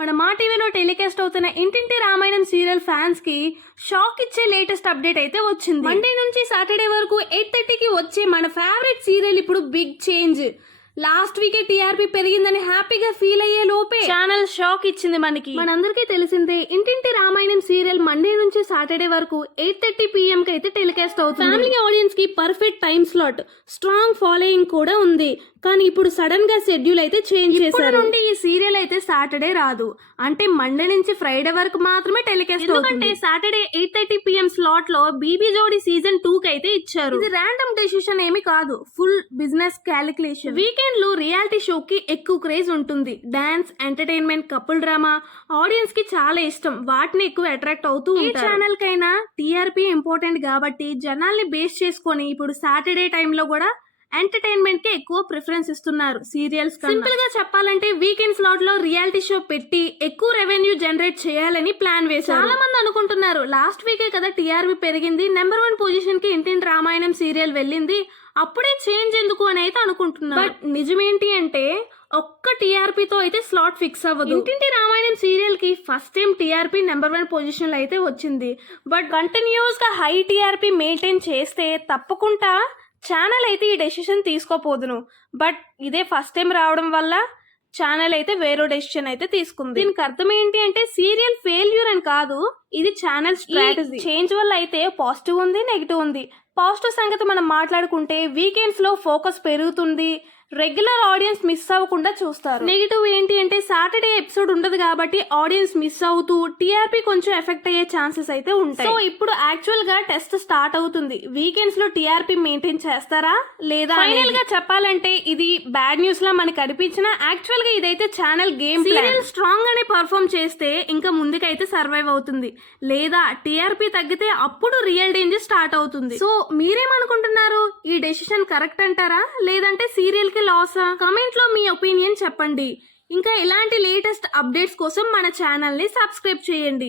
మన మా టీవీలో టెలికాస్ట్ అవుతున్న ఇంటింటి రామాయణం సీరియల్ ఫ్యాన్స్ కి షాక్ ఇచ్చే లేటెస్ట్ అప్డేట్ అయితే వచ్చింది. మండే నుంచి సాటర్డే వరకు 8:30కి వచ్చే మన ఫేవరెట్ సీరియల్ ఇప్పుడు బిగ్ చేంజ్. లాస్ట్ వీకే టీఆర్పీ పెరిగిందని హ్యాపీగా ఫీల్ అయ్యే లోపే ఛానల్ షాక్ ఇచ్చింది మనకి. మనందరికీ తెలిసిందే ఇంటింటి రామాయణం సీరియల్ మండే నుంచి సాటర్డే వరకు 8:30 PM కి అయితే టెలికాస్ట్ అవుతుంది. ఫ్యామిలీ ఆడియన్స్ కి perfect time slot, strong following కూడా ఉంది. కానీ ఇప్పుడు సడన్ గా షెడ్యూల్ అయితే చేంజ్ చేశారు. నుండి ఈ సీరియల్ అయితే సాటర్డే రాదు, అంటే మండే నుంచి ఫ్రైడే వరకు మాత్రమే టెలికాస్ట్ అవుతుంది. అంటే సాటర్డే 8:30 PM స్లాట్ లో బీబీ జోడి సీజన్ 2 కి అయితే ఇచ్చారు. ఇది ర్యాండమ్ డెసిషన్ ఏమి కాదు, ఫుల్ బిజినెస్ క్యాలిక్యులేషన్. వీకెండ్ లో రియాలిటీ షోకి ఎక్కువ క్రేజ్ ఉంటుంది. Dance, entertainment, couple drama audience కి చాలా ఇష్టం. వాటిని ఎక్కువ అట్రాక్ట్ అవుతూ ఉంటారు. ఏ ఛానల్ కైనా టీఆర్పీ ఇంపార్టెంట్ కాబట్టి జనాల్ని బేస్ చేసుకొని ఇప్పుడు సాటర్డే టైంలో కూడా ఎంటర్టైన్మెంట్ కి ఎక్కువ ప్రిఫరెన్స్ ఇస్తున్నారు సీరియల్స్. సింపుల్ గా చెప్పాలంటే వీకెండ్ స్లాట్ లో రియాలిటీ షో పెట్టి ఎక్కువ రెవెన్యూ జనరేట్ చేయాలని ప్లాన్ వేశారు. చాలా మంది అనుకుంటున్నారు లాస్ట్ వీకే కదా టీఆర్పీ పెరిగింది, నెంబర్ 1 పొజిషన్ కి ఇంటింటి రామాయణం సీరియల్ వెళ్ళింది, అప్పుడే చేంజ్ ఎందుకు అని అయితే అనుకుంటున్నారు. బట్ నిజమేంటి అంటే ఒక్క టీఆర్పీతో అయితే స్లాట్ ఫిక్స్ అవ్వదు. ఇంటింటి రామాయణం సీరియల్ కి first time TRP number 1 position లో అయితే వచ్చింది. బట్ కంటిన్యూస్ గా హై టీఆర్పీ మెయింటైన్ చేస్తే తప్పకుండా ఛానల్ అయితే ఈ డెసిషన్ తీసుకోపోదును. బట్ ఇదే ఫస్ట్ టైం రావడం వల్ల ఛానల్ అయితే వేరే డెసిషన్ అయితే తీసుకుంది. దీనికి అర్థం ఏంటి అంటే సీరియల్ ఫెయిల్యూర్ అని కాదు, ఇది ఛానల్ స్ట్రాటజీ. చేంజ్ వల్ల అయితే పాజిటివ్ ఉంది, నెగిటివ్ ఉంది. పాజిటివ్ సంగతి మనం మాట్లాడుకుంటే వీకెండ్స్ లో ఫోకస్ పెరుగుతుంది, రెగ్యులర్ ఆడియన్స్ మిస్ అవ్వకుండా చూస్తారు. నెగిటివ్ ఏంటి అంటే సాటర్డే ఎపిసోడ్ ఉండదు కాబట్టి ఆడియన్స్ మిస్ అవుతూ టీఆర్పీ కొంచెం ఎఫెక్ట్ అయ్యే ఛాన్సెస్ అయితే ఉంటాయి. సో ఇప్పుడు యాక్చువల్ గా టెస్ట్ స్టార్ట్ అవుతుంది. వీకెండ్స్ లో టీఆర్పీ మెయింటైన్ చేస్తారా లేదా? ఫైనల్ గా చెప్పాలంటే ఇది బ్యాడ్ న్యూస్ లా మనకి అనిపించినా యాక్చువల్ గా ఇదైతే ఛానల్ గేమ్. సీరియల్ స్ట్రాంగ్ గానే పర్ఫార్మ్ చేస్తే ఇంకా ముందుకైతే సర్వైవ్ అవుతుంది, లేదా టీఆర్పీ తగ్గితే అప్పుడు రియల్ డేంజర్ స్టార్ట్ అవుతుంది. సో మీరేమనుకుంటున్నారు? ఈ డెసిషన్ కరెక్ట్ అంటారా లేదంటే సీరియల్ కి లాసా? కమెంట్ లో మీ ఒపీనియన్ చెప్పండి. ఇంకా ఇలాంటి లేటెస్ట్ అప్డేట్స్ కోసం మన ఛానల్ ని సబ్స్క్రైబ్ చేయండి.